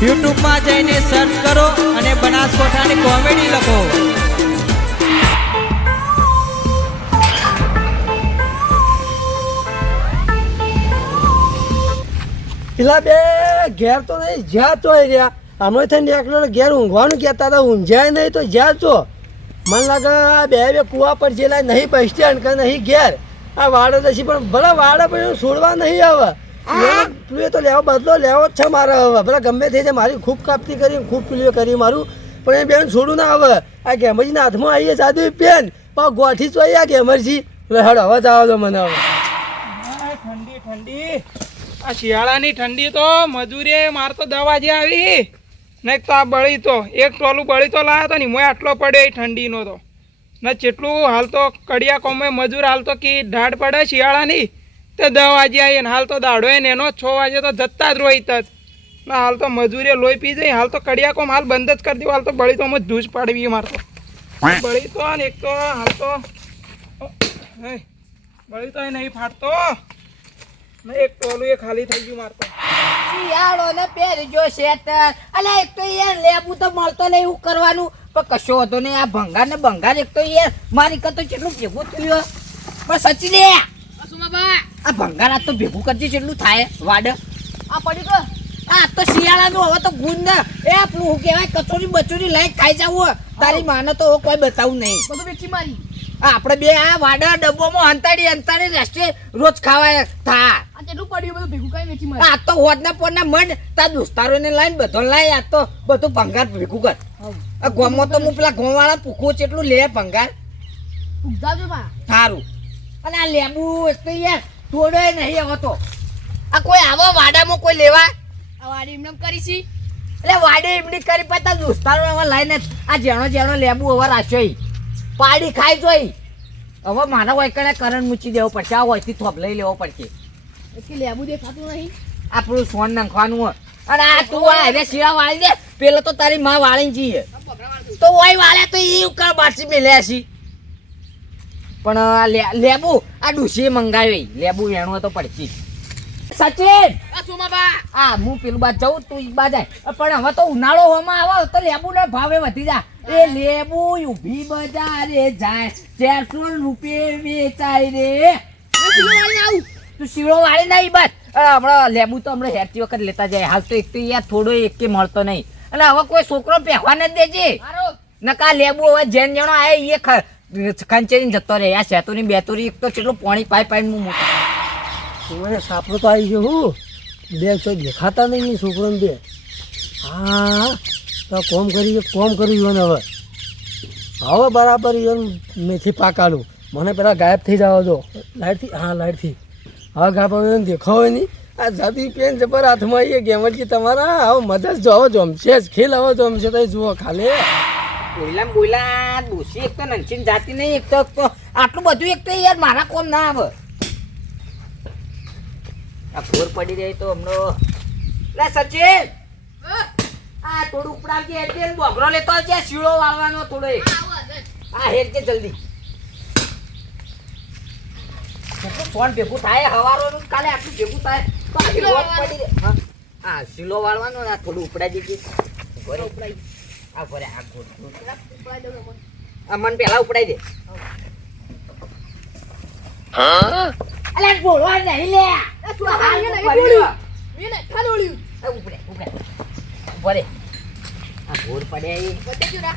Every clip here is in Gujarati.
યુટ્યુબમાં જઈને સર્ચ કરો અને બનાસકાંઠાની કોમેડી લખો. પેલા બે ઘેર તો નહીં જ્યાં તો રહ્યા હમણાં થઈને એકલો ઘેર ઊંઘવાનું કહેતા હતા, ઊંઝાય નહીં તો જ્યાં તો મને લાગે બે કુવા પર જેલા નહીં બસ સ્ટેન્ડ કે નહીં ઘેર આ વાડો દસી પણ ભલે વાડા પણ છોડવા નહીં આવે પેલું તો લેવો બદલો લેવો જ છે મારે હવે ભલે ગમે તે છે મારી ખૂબ કાપતી કરી ખૂબ પેલું કરી મારું પણ એ બેન છોડું ના આવે આ ગેમરજીના હાથમાં આવીએ સાદું પેન પણ ગોઠી તો આ ગેમરજી હડ હવે જ આવો તો મને હવે ઠંડી ઠંડી આ શિયાળાની ઠંડી તો મજૂરી માર તો દવા જે આવી નહીં તો આ બળી તો એક ટોલું બળી તો લાવ્યો તો ને મોય આટલો પડ્યો એ ઠંડીનો તો ને જેટલું હાલ તો કડિયા કોમે મજૂર હાલ તો કી ઢાઢ પડે શિયાળાની તે 10 વાગે આવીએ ને હાલ તો દાડો ને એનો 6 વાગે તો જતા જ રોહિત જ ને હાલ તો મજૂરીએ લોહી પી જાય હાલ તો કડિયા કોમ હાલ બંધ જ કરી દઉં હાલ તો બળી તો અમે ધૂસ પાડવી માર તો બળી તો ને એક તો હાલ તો બળી તો એ નહીં ફાટતો ને એક ટોલું એ ખાલી થઈ ગયું મારતો શિયાળો ને પહેરજો શેટર અલે એક તો યાર લેબુ તો મળતો નહીં એવું કરવાનું પણ કશો હતો ને આ ભંગાર ને ભંગાર એક તો યાર મારી કરતો કેટલું ભેગું થયું પણ સચી દે આ ભંગાર આ તો ભેગું કરજે કેટલું થાય વાડ આ પડી ગયો આ તો શિયાળાનું હવે તો ગુંદ ને એ આપણું શું કહેવાય કચોરી બચોરી લાઈક ખાઈ જવું તારી માને તો કોઈ બતાવું નહીં બધું વેચી મારી આપણે બે આ વાડા ડબ્બોમાં અંતાડી રેસ્ટે રોજ ખાવા થા કેટલું પડ્યું બધું ભેગું કઈ વેચી મારી આ તો હોદના પોરના મન તાર દોસ્તારોને લાઈન બધો લાય આ તો બધું ભંગાર ભેગું કર આ ગોમમાં તો હું પેલા ગોમવાળા પૂખું કેટલું લે ભંગાર પૂગજાવજો બા સારું અને આ લેબુ એક તો યાર તોડોય નહીં હવે તો આ કોઈ આવો વાડામાં કોઈ લેવા આ વાડી એમને કરી છી એટલે વાડી એમની કરી પાતા દોસ્તારો હવે લાઈને આ જેણો લેબુ હવે રાખ્યો પાડી ખાઈ જોઈ હવે મારા વાયકડે કરંટ મૂકી દેવો પડશે આ વયથી થોપ લઈ લેવો પડશે એટલે લેબુ દેખાતું નહીં આપણું સોન નાખવાનું અને આ તું હવે શીરા વાળી દે પેલો તો તારી માં વાળી જઈએ તો ઓય વાળે તો એ ઉકાર બાસી મેલ્યા છી પણ આ લેબુ આ ડુસી મંગાવી લેબુ વેણવો તો પડશે સચિન આ સોમાબા આ હું પેલું બાદ જાઉં તું ઈ બાદ જાય પણ હવે તો ઉનાળો હોમાં આવે તો લેબુ ના ભાવે વધી જાય એ લેબુ ઊભી બજારે જાય 400 રૂપિયા વેચાય રે તું શીરો વાળી નહીં બસ હમણાં લેબુ તો હમણાં હેરતી વખત લેતા જાય હાલ તો એક તો યાર થોડો એક કે મળતો નહીં અને હવે કોઈ છોકરો પહેવા ન દેજે નકા લેબુ હવે જેન જણો આવે એ ખંચેરીને જતો રહે આ શેતુની બેતુરી એક તો કેટલું પાણી પાઈ હું મને સાપડો તો આવી ગયો હું બે છો દેખાતા નહીં છોકરો બે હા તો કોમ કર્યું ને હવે બરાબર મેથી પાકાલું મને પેલા ગાયબ થઈ જવા દો લાઈટથી હવે ગાયબ દેખાવ નહીં આ જાતી પેન જબર હાથમાં આવીએ ગેમરજી તમારા હવે મજા જ હવે જમશે જ ખેલ હવે જમશે તો જુઓ ખાલી બોલા દોશી એક તો નંચીન જાતી નહીં એક તો આટલું બધું એક તો યાર મારા કોમ ના આવે આ ફોર પડી રહી તો હમણાં લે સચિન આ થોડું ઉપડાવજે એટલે બોગરો લેતો આવજે શીળો વાળવાનો થોડો હા હેરજે જલ્દી ફોન ભેગું થાય હવારોનું કાલે આટલું ભેગું થાય તો પડી હા શીલો વાળવાનો આ થોડું ઉપડાઈ દેજે ઉપડાઈ આ ભરે આ ગોળ આ મન પેલા ઉપડાઈ દે અલે બોલવા નહીં લે તું હાલ નહીં બોલ્યો મેને ખાડોળ્યું ઉપડે ભરે આ ગોળ પડે ઈ પડે જુરા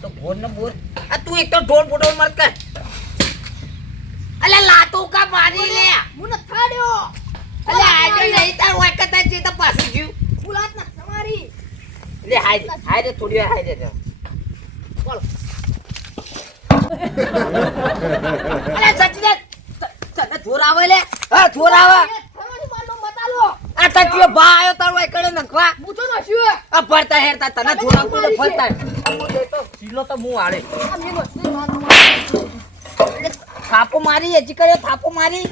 તો ગોળ ન બોલ આ તું એક તો ઢોલ પોટો મત કર અલે લાતો કા મારી લે હું ન થાડ્યો અલે આડો નહીં તાર વાકતા છે તો પાછું જીવ ફૂલાત ના તમારી લે હાય થોડી વાર હાય દે બોલ અલે સચિન તને થોર આવે લે હા થોર આવે થવાની મારનો મતાલો આ તકિયો ભા આયો તાર વાકડે નખવા મૂછો નસ્યો આ ફરતા હેરતા તને થોર આવતું તો ફરતા હું દેતો ઢીલો તો હું આડે આ મે મસ્તી થાપો મારી એજી કર્યો થાપો મારી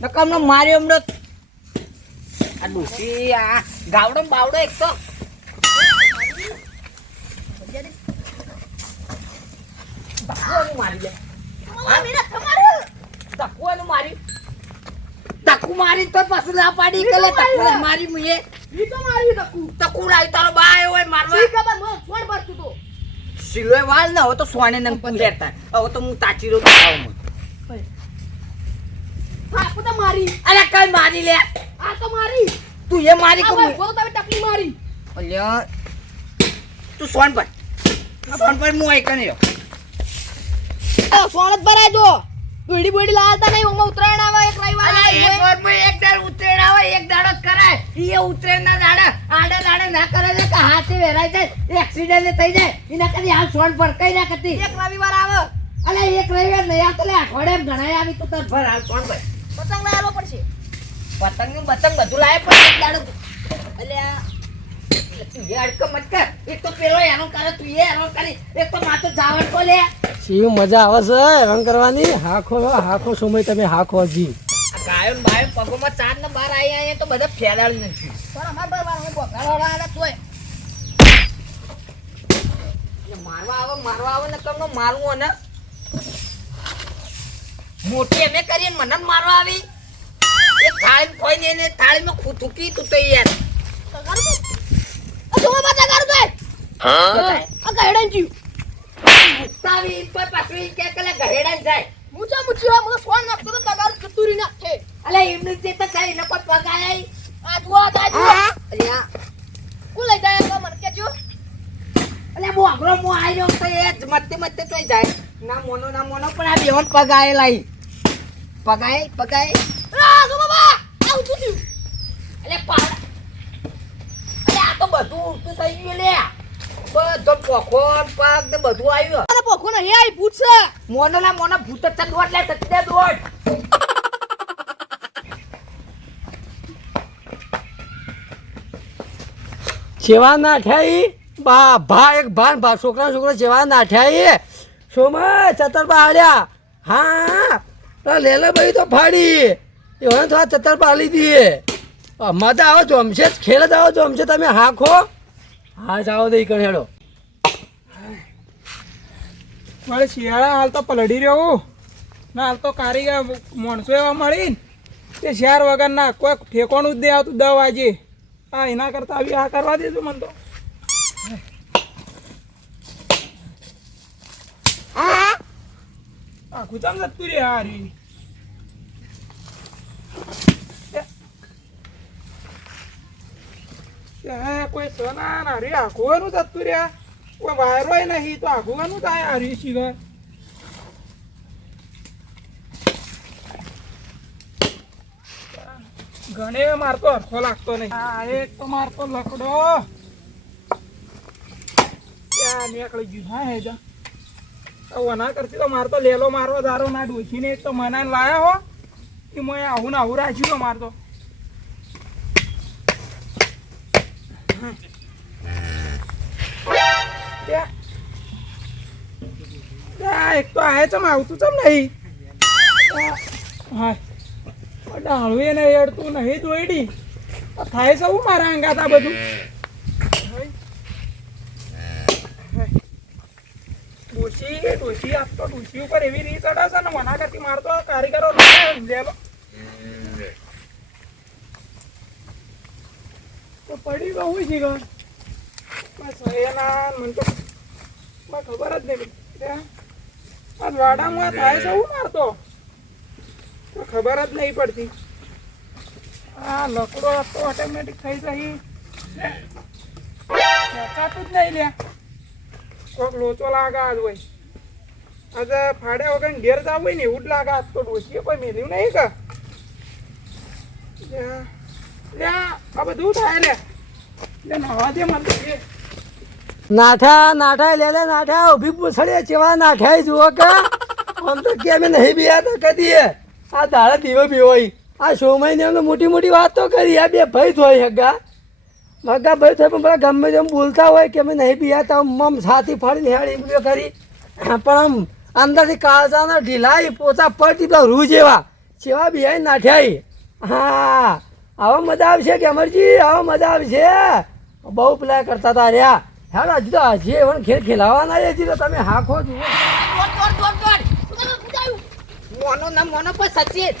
નકમનો માર્યો હમણો આ ડુસી આ ગાવડો બાવડો એક તો ધક્કોનું મારી દે હા મેરા તમારું ધક્કોનું મારી ટકુ મારી તો પાછું ના પાડી કે લે ટકુ મારી મુએ ઈ તો મારી ટકુ ટકુ રાઈ તારો બા આવ્યો હોય મારવા ઈ ખબર મો છોડ ભરતું તો સિલોય વાળ ના હોય તો સોને નંગ પૂરેતા હવે તો હું તાચીરો ખાવ મત થાપુ તો મારી અરે કઈ મારી લે આ તો મારી તું એ મારી આ કે ભાઈ બોલો તમે ટકલી મારી અલ્યા તું સોન પર હું આઈ કને સોણત ભરાય જો બીડી બીડી લાલતા નહીં ઓમાં ઉતરાયણ આવે એક રવિવાર અલા આવે એક વાર મેં એક દાડ ઉતરેણ આવે એક દાડો જ કરાય ઈ ઉતરેણ ના દાડા આડે દાડે ના કરે છે કે હાથે વેરાઈ જાય એક્સિડન્ટ થઈ જાય એના કદી હાલ સોન પર કઈ ના કરતી એક રવિવાર આવે અલા એક રવિવાર નહીં આવતો લે અઠવાડિયે ગણાય આવી તો તાર ભર હાલ સોન પર પતંગ લાવવો પડશે પતંગ ને બતંગ બધું લાવે પણ એક દાડો અલ્યા તું એ અડક મત કર એક તો પેલો એનો કરે તું એ એનો કરી એક તો માથું જાવડ કો લે શિવ મજા આવે છે રંગ કરવાની હાખો સમય તમે હાખો જી આ ગાયો ને બાયો પગોમાં ચાર ને બાર આયા તો બધા ફેલાડ નથી પણ અમાર બરવાર હું બગાડવા આલા તોય મારવા આવે ને કમ મારવું અને મોટી અમે કરીએ ને મને મારવા આવી એ થાળી કોઈ ને એને થાળીમાં થૂકી તું તો યાર આ જોવા બાજા કરું તોય આ ગહેડન જીવ ઉતાવી પર પાછું કે કલે ગહેડા જાય મુચા મુચી મને સોન નાખતો તો તગાર કતુરી નાખે અલે એમની તે તો થાય ને કોઈ પગાય આ જુઓ આ જુઓ અલ્યા કુ લઈ જાય તો મને કેજો અલે મો આગરો મો આયો તો એ મત્તે તોય જાય ના મોનો પણ આ બેવન પગાય લાઈ પગાય આ જો બાબા આ ઉઠું છું અલે પાડા અલે આ તો બધું ઉલટું થઈ ગયું લે બધો પોખો પગ ને બધું આવ્યું અરે પોખો ને હે આઈ ભૂત છે મોનો ભૂત જ દોડ લે સત્ય દોડ જેવા નાઠ્યા ભા એક ભા છોકરા જેવા નાઠ્યા સોમા ચતરપા હાલ્યા હા લેલે ભાઈ તો ફાડી એવાને થોડા ચતરપા હાલી દીએ મજા આવો જમશે ખેલ જ આવો જમશે તમે હાખો હા જાઓ દઈ કણ હેડો મારે શિયાળા હાલ તો પલડી રહ્યો ના હાલ તો કારીગર માણસો એવા મળીને કે શિયાર વગર ના કોઈ ઠેકોણું જ દે આવતું 10 વાગે હા એના કરતા આવી આ કરવા દેજો મને તો આખું ચામ જતું રે હારી કોઈ સોના ના રે આખું જતું રહ્યા કોઈ વાયરોય નહીં તો આખું થાય હારી શિખર ઘણે મારતો હરખો લાગતો નહીં હા એક તો મારતો લકડો ત્યાં નીકળી ગયું હા હેજા વના કરતી તો મારતો લેલો મારવો દારો ના ડોસીને એક તો મનાને લાયા હો એ મેં આવું ને આવું રાખ્યું તો મારતો એક તો આ ચમ આવતું ચમ નહીં હા ડાળું એને એડતું નહીં દોયડી થાય છે મારા અંગાત આ બધું ડોસી આપતો ડોસી ઉપર એવી રીત અડે છે ને મના કરતી મારતો કારીગરો લેલો તો પડી ગયું છે ગણ બસ એના મને તો ખબર જ નહીં આ વાડામાં થાય છે મારતો ખબર જ નહીં પડતી આ લકડો તો ઓટોમેટિક થઈ જાય દેખાતું જ નહીં લે કોઈક લોચો લાગા જ હોય આજે ફાડે વગર ઘેર જવું હોય ને એવું જ લાગે આજ તો ડોસીએ કોઈ મેલ્યું નહીં કે લે આ બધું થાય લે નવા દે મને નાઠા લે નાઠા ઉભી પૂછડે ચેવા નાઠા જુઓ કે આમ તો કે અમે નહીં બિયા તો કદી આ દાડા દીવો બીવાય આ સોમય ને મોટી મોટી વાત તો કરી આ બે ભાઈ થોય હગા ભાઈ થોય પણ પેલા ગમે તેમ બોલતા હોય કે અમે નહીં બિયાતા મમ છાતી ફાડીને હેડી બધું કરી પણ આમ અંદરથી કાળજાના ઢીલાઈ પોતા પડતી પેલા રૂ જેવા ચેવા બિયાય નાઠ્યાઈ હા આવા મજા આવશે કે અમરજી આવા મજા આવશે બહુ પેલા કરતા હતા રહ્યા હેડ હજી તો હજી એવા ખેલ ખેલાવાના હજી તો તમે હાખો જુઓ દોડ તું તમે પૂજાયું મોનો પર સચિન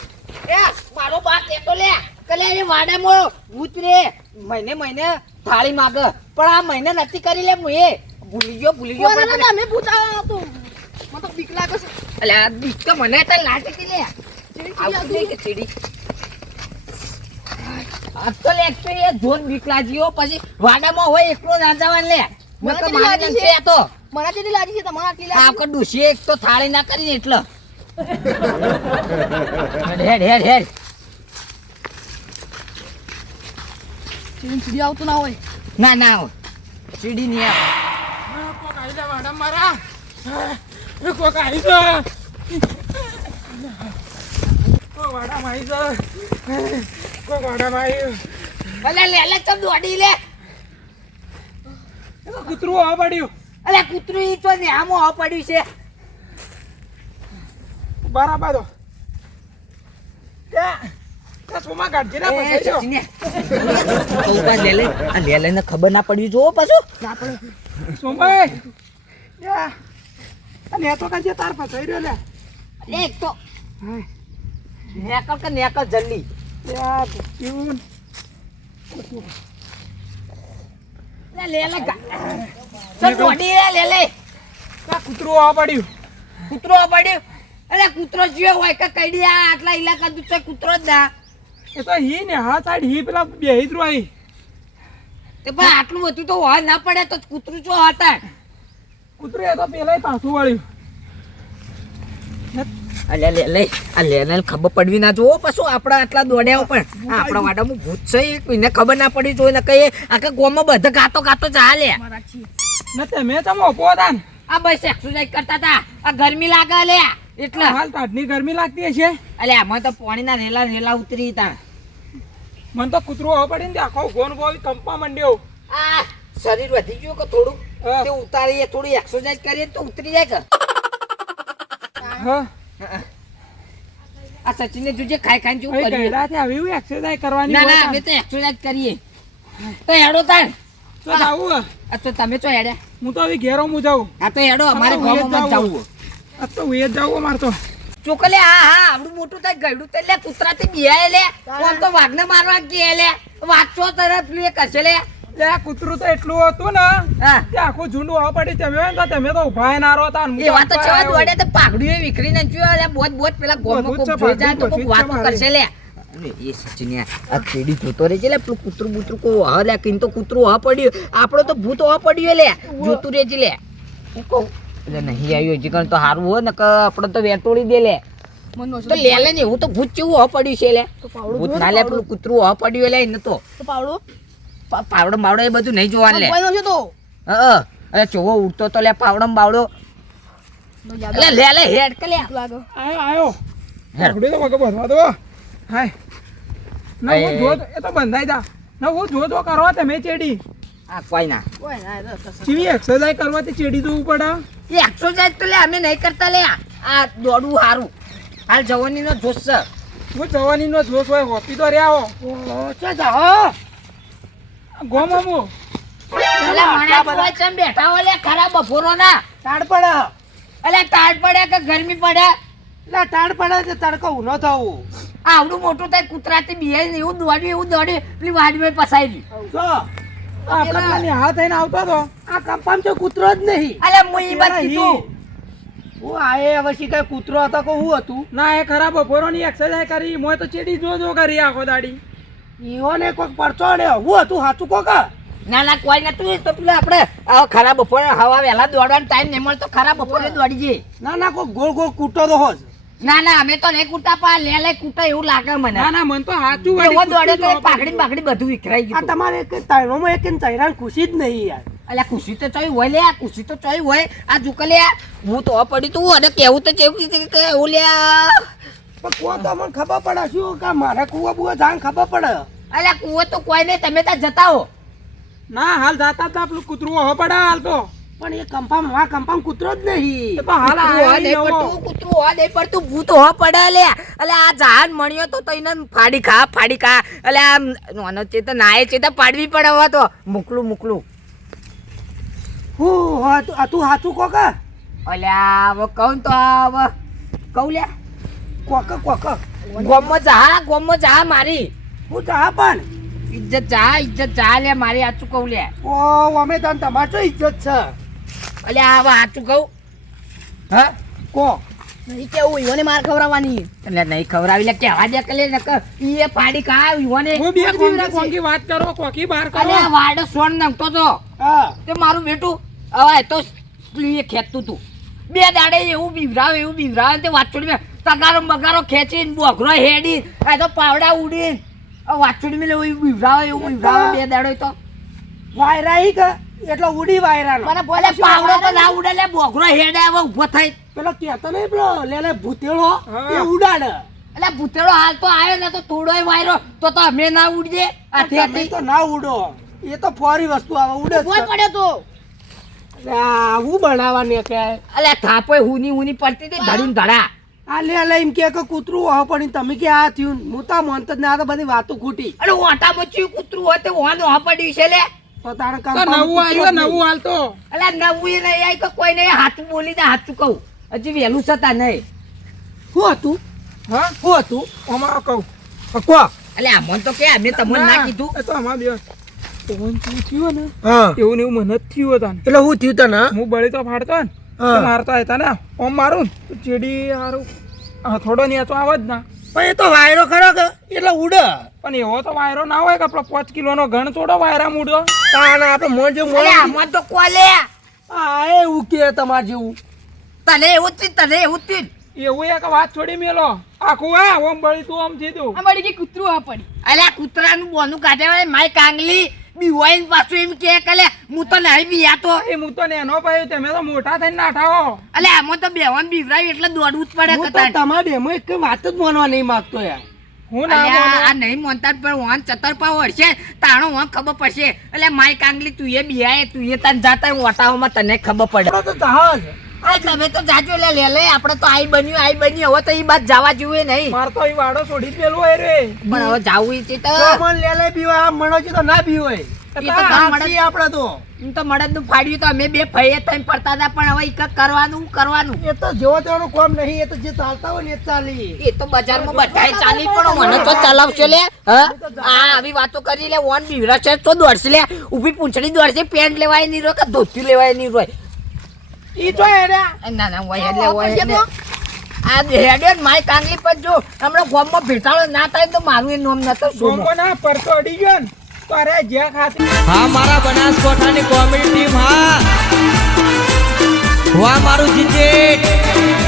એ મારો બા કેતો લે કલે એ વાડામાં ભૂત રે મહિને થાળી માગ પણ આ મહિને નથી કરી લે હું એ ભૂલી ગયો કોને ના અમે પૂછા તો મને તો બીક લાગે છે અલે આ બીક તો મને તો લાગે છે લે આવું લે કે ચીડી આ તો લે તો એ જોન બીક લાગ્યો પછી વાડામાં હોય એકલો ના જવાન લે મેં તો મારી છે આ તો મને જેટલી લાગી છે તમારે આટલી આ લાગી વખત ડૂસી એક તો થાળી ના કરીને એટલે હેડ સીડી આવતું ના હોય ના સીડી નહીં આવે કોક આવી જા વાડા મારા કોક આવી જા કોક વાડામાં આવી જા કોક વાડામાં આવી અલે લે ચમ દોડી લે કૂતરું આ પડ્યું અલે કૂતરું ઈ તો ને આમો આ પડ્યું છે બરાબર તો ત્યાં સોમા કાઢજે ને પછી જો ને ખબર ના પડવી જો પાછું સોમાય યા અને તો કાજે તાર ફસાઈ રહ્યો લે લે એક તો નેકલ જલ્દી યા ટ્યુન લે તો દોડી લે આ કૂતરું આ પડ્યું કૂતરો પડ્યો અરે કૂતરો જીવ હોય કે કઈડી આ આટલા ઇલાકા તું છે કૂતરો જ ના એ તો હી ને હા સાઈડ હી પેલા બેહી જ રહી તે પણ આટલું બધું તો હોય ના પડે તો કૂતરું જો હતા કૂતરું એ તો પેલા પાછું વળ્યું લે ખબર પડવી ના જોવો પાછું આપણા આટલા દોડ્યા પણ આપણા વાડામાં ભૂત છે કોઈને ખબર ના પડી જોઈએ ને કઈ આખા ગોમાં બધા ગાતો ચાલે ને તમે ચમો ઓપો હતા ને આ બસ એક્સરસાઇઝ કરતા હતા આ ગરમી લાગે લે એટલે હાલ તાટની ગરમી લાગતી હશે અલે આમાં તો પાણીના રેલા ઉતરી તા મને તો કૂતરું આ પડી ને આખો ગોન ગોલ કંપા મંડ્યો આ શરીર વધી ગયું કે થોડું હા. તે ઉતારીએ થોડી એક્સરસાઇઝ કરીએ તો ઉતરી જાય કે હા આ સચિને જોજે ખાઈ જેવું કર્યું ગયડાથી આવી એક્સરસાઇઝ કરવાની ના હોય અમે તો એક્સરસાઇઝ કરીએ તો હેડો તાર તો જાવું હે. આ તો તમે તો હેડે હું તો હવે ઘેરો હું જાઉં આ તો હેડો અમારે તમારે ગામમાં જાવું. જવું આ તો હું જ જાવું મારે તો ચોકલે હા આવડું મોટું થાય ગયડું તો લે કૂતરાથી બિયાય લે કોણ તો વાઘને મારવા ગયા લે વાઘચો તરફ લે કશે લે લે આ કૂતરું તો એટલું હતું ને હા કે આખું ઝુંડ આ પડી તમે હોય ને તો તમે તો ઉભા ના રહો તા ને હું એ વાત તો આપવા ચવા આવ્યો. દોડે તો પાઘડીઓ વિખરીને જોયો અલે બોત પેલા ગોમમાં બધું જ કોક છે, જોઈ જાય તો બધું કોક જ વાતો છે મારે. કરશે લે અને એ સચિનિયા આ ચેડી જોતો રહે છે લે પેલું કૂતરું બૂતરું કો હા લે કીન તો કૂતરું હા પડ્યું આપણો તો ભૂત હા પડ્યું લે જોતું રહે છે લે હું કહું એટલે નહીં આવ્યો હજી કણ તો સારું હોય ને કે આપણે તો વેટોળી દે લે મનનો તો લે લે ને એવું તો ભૂત કેવું હા પડ્યું છે લે તો પાવડું ભૂત જોવો ના ને લે પાવડું. પેલું કૂતરું હા પડ્યું લે એને તો તો પાવડો પાવડો બાવડો એ બધું નહીં જોવાનું લે કોઈનો છે તો હા અરે ચોવો ઉડતો તો લે પાવડો બાવડો તો યાદ લે હેડ કે લે લાગે આયો હેડ. આપડે તો મગજ ભરવા દો હાય ના હું જો એ તો બંધાઈ જા ના હું જો કરવા તમે ચેડી આ કોઈ ના કોઈ ના એ તો ચીવી એક્સરસાઇઝ કરવાથી ચેડી જવું પડે એ એક્સરસાઇઝ તો લે અમે નહીં કરતા લે આ દોડવું સારું હાલ જવાનીનો જોશ છે હું જવાનીનો જોશ હોય હોપી તો રહ્યા હો ચો જાઓ ગોમાં હું અલે મણા કોઈ ચમ બેઠા હો લે ખરા બપોરો ના ટાળ પડે અલે ટાઢ પડે કે ગરમી પડે એટલે ટાળ પડે છે તડકો ઊનો થવું આવડું મોટું થાય કૂતરાથી બિહાઈ ને એવું દોડ્યું પેલી વાડીમાં પસાઈ ગયું જો આપણે પેલા નિહાળ થઈને આવતો હતો આ કંપામ તો કૂતરો જ નહીં અલે હું ઈ બાદ કીધું હું આએ હવે શીખાય કૂતરો હતો કે હું હતું ના એ ખરા બપોરોની એક્સરસાઇઝ કરી મોય તો ચેડી જો કરી આખો દાડી ઈઓને કોઈક પડચો ને હું હતું સાચું કોક ના કોઈ નતું તો પેલા આપણે આવો ખરા બપોરે હવા વહેલા દોડવાનો ટાઈમ નહીં મળતો ખરા બપોરે દોડી જઈએ ના કોઈક ગોળ ગોળ કૂટો તો હોજ ના અમે તો નહીં કૂટા પા લે કૂટા એવું લાગે મને ના ના મન તો સાચું એવો દોડે તો વળી પાઘડી બધું વિખરાઈ આ ગયું તમારે એક તાયણોમાં એક ચહેરાની ખુશી જ નહીં યાર અલ્યા ખુશી તો ચોઈ હોય લે આ ખુશી તો ચોઈ હોય આ જુકે લે હું તો પડી તું અને કેવું તો કેવું કે એવું લ્યા પણ કુવા તો અમને ખબર પડે શું કે મારે કુવા બુવા જાણ ખબર પડે અલ્યા કુવો તો કોઈ નહીં તમે ત્યાં જતા હો ના હાલ જાતા તા પેલું કૂતરું હો પડે હાલ તો પણ એ કંપામ કૂતરો જ નહીં એ તો હાલ કૂતરું હોય નહીં પડતું ભૂત હો પડે લે અલે આ જાન મળ્યો તો એને ફાડી ખા અલે આ નોનો ચેતા નાય ચેતા પાડવી પડે હવે તો મોકલું હું તું સાચું કોક અલ્યા હવે કહું તો હવે કહું લે કોક ગોમમાં જા મારી હું જા પણ ઇજ્જત જા લે મારી સાચું કહું લે ઓ અમે તને તમારે તો ઇજ્જત છે અલે આ સાચું કહું હા કો નહીં કેવું ઈવોને માર ખવડાવવાની એટલે નહીં ખવડાવી લે કેવા દે કે લે નકર ઈએ ફાડી કા ઈવોને હું બે કોંકી વાત કરો કોકી બહાર કરો અલે વાડો સોન નમતો તો હા તે મારું બેટું હવે તો એ ખેંચતું તું બે દાડે એવું બીવરાવે તે વાચોડી મેં તગારો બગારો ખેંચીને બોઘરો હેડી આ તો પાવડા ઉડીને વાચોડી મેં એવું બીવરાવે બે દાડો તો વાયરા ઈ કે એટલો ઉડી વાયરાનો મને અલે બોલે પાવડો તો ના ઉડે લે બોઘરો હેડે હવે ઊભો થઈ પેલો કેતો નહીં પેલો લે ભૂતેળો હા. એ ઉડાડે એટલે ભૂતેડો હાલ તો આવ્યો ને તો થોડોય વાયરો તો અમે ના ઉડીએ આ તમે તો ના ઉડો એ તો ફોરી વસ્તુ આવે ઉડે જ બોલ છે. પડ્યો તો આ હું બનાવવાની કે અલે થાપોય હુની પડતી હતી ધડીને ધડા આ લે એમ કે કૂતરું વાહ પણ તમે કે આ થયું હું તો માનતો જ ના તો બધી વાતો ખોટી અરે ઓટામાં ચીયું કૂતરું હોય તે ઓનો પડ્યું છે લે તો તારે તો નવું આવ્યું નવું હાલ તો અલે નવું એ નહીં આવી કે કોઈ નહીં હાથું બોલી દે હાથું કહું હજી વહેલું છતા નહીં શું હતું હા શું હતું અમારો કહું કો અલે આમon તો કે અમે તમને ના કીધું એ તો અમાર બે ફોન થયું ને હા એવું ને એવું મને જ થયું હતા એટલે હું થયું તને હું બળી તો ફાડતો ને હા. તો મારતા હતા ને ઓમ મારું ને તો ચીડી હારું થોડો ને તો આવે જ ના પણ એ તો વાયરો ખરો કે એટલે ઉડે પણ એવો તો વાયરો ના હોય કે આપણો 5 કિલોનો ઘણ થોડો વાયરા મૂડો તાને આપણે મોં જેવું અલે મોં આમon તો કોલે આ એવું કે તમારે જેવું તને એવું જ એવું એક વાત થોડી મેલો આખું હા ઓમ બળી તું આમ થયું આ મળી ગઈ કૂતરું આ પડી અલે આ કૂતરાનું બોનું કાઢે વાળે માય કાંગલી બીવાઈને પાછું એમ કે કલે હું તો નહીં બીયાતો એ હું તો નેનો પાયો તમે તો મોટા થઈને નાઠાઓ અલે આમon તો બેવાન બીવરાય એટલે દોડવું જ પડે હું તો કતાર તમારે એમાં એક વાત જ માનવા નહીં માંગતો યાર હું ના અલ્યા, બોલું. આ નહીં મોનતા જ પણ વાન ચતરપા વળશે તાણો વાન ખબર પડશે એટલે માય કાંગલી તું એ બિયાય તું એ તને જાતા ઓટાઓમાં તને ખબર પડે આપણે તો જહાજ આ તમે તો જાજો લે લે આપણે તો આઈ બન્યું હવે તો ઈ બાદ જવા જોઈએ નહીં માર તો ઈ વાડો છોડી જ પેલું હોય રે પણ હવે જાવું ઈ છે તો મન લે બીવા આમ મણો છે તો ના બી હોય ઈ તો ગામ સાચી આપણે તો એમ તો મળદનું ફાડ્યું તો અમે બે ફઈએ થઈને ફરતા હતા પણ હવે ઈ કંઈક કરવાનું એ તો જેવો તેવાનું કામ નહીં એ તો જે ચાલતા હોય ને એ જ ચાલી એ તો બજારમાં બધાય ચાલી પણ મને તો ચલાવશે લે હા આ આવી વાતો કરી લે વોન બીવરા છે તો દોડશે લે ઊભી પૂંછડી દોડશે પેન્ટ લેવાય નહીં રોય કે ધોતી લેવાય નહીં રોય ઈ તો એને ના હોય એટલે આ હેડે માય કાંગલી પર જો હમણાં ગોમમાં ભેટાળો ના થાય તો મારું એ નોમ નતો સોમો સોમો ના પરતો અડી ગયો ને તો અરે જ્યાં ખાતી હા મારા બનાસકોઠાની કોમેડી ટીમ હા વાહ મારું જીજેટ